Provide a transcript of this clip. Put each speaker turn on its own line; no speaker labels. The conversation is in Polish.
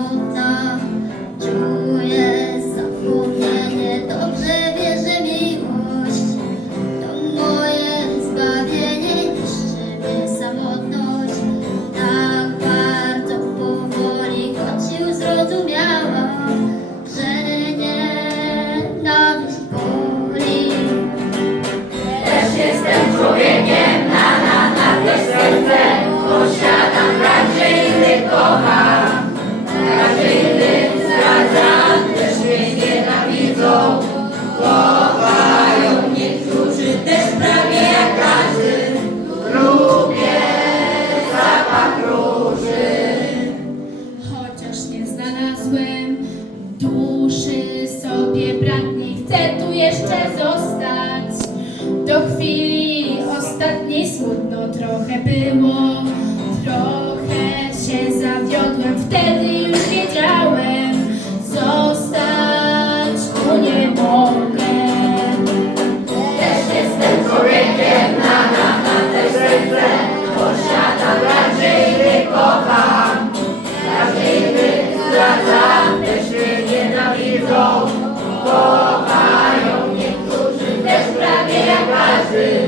Oh.
Do chwili ostatniej smutno trochę było. Amen.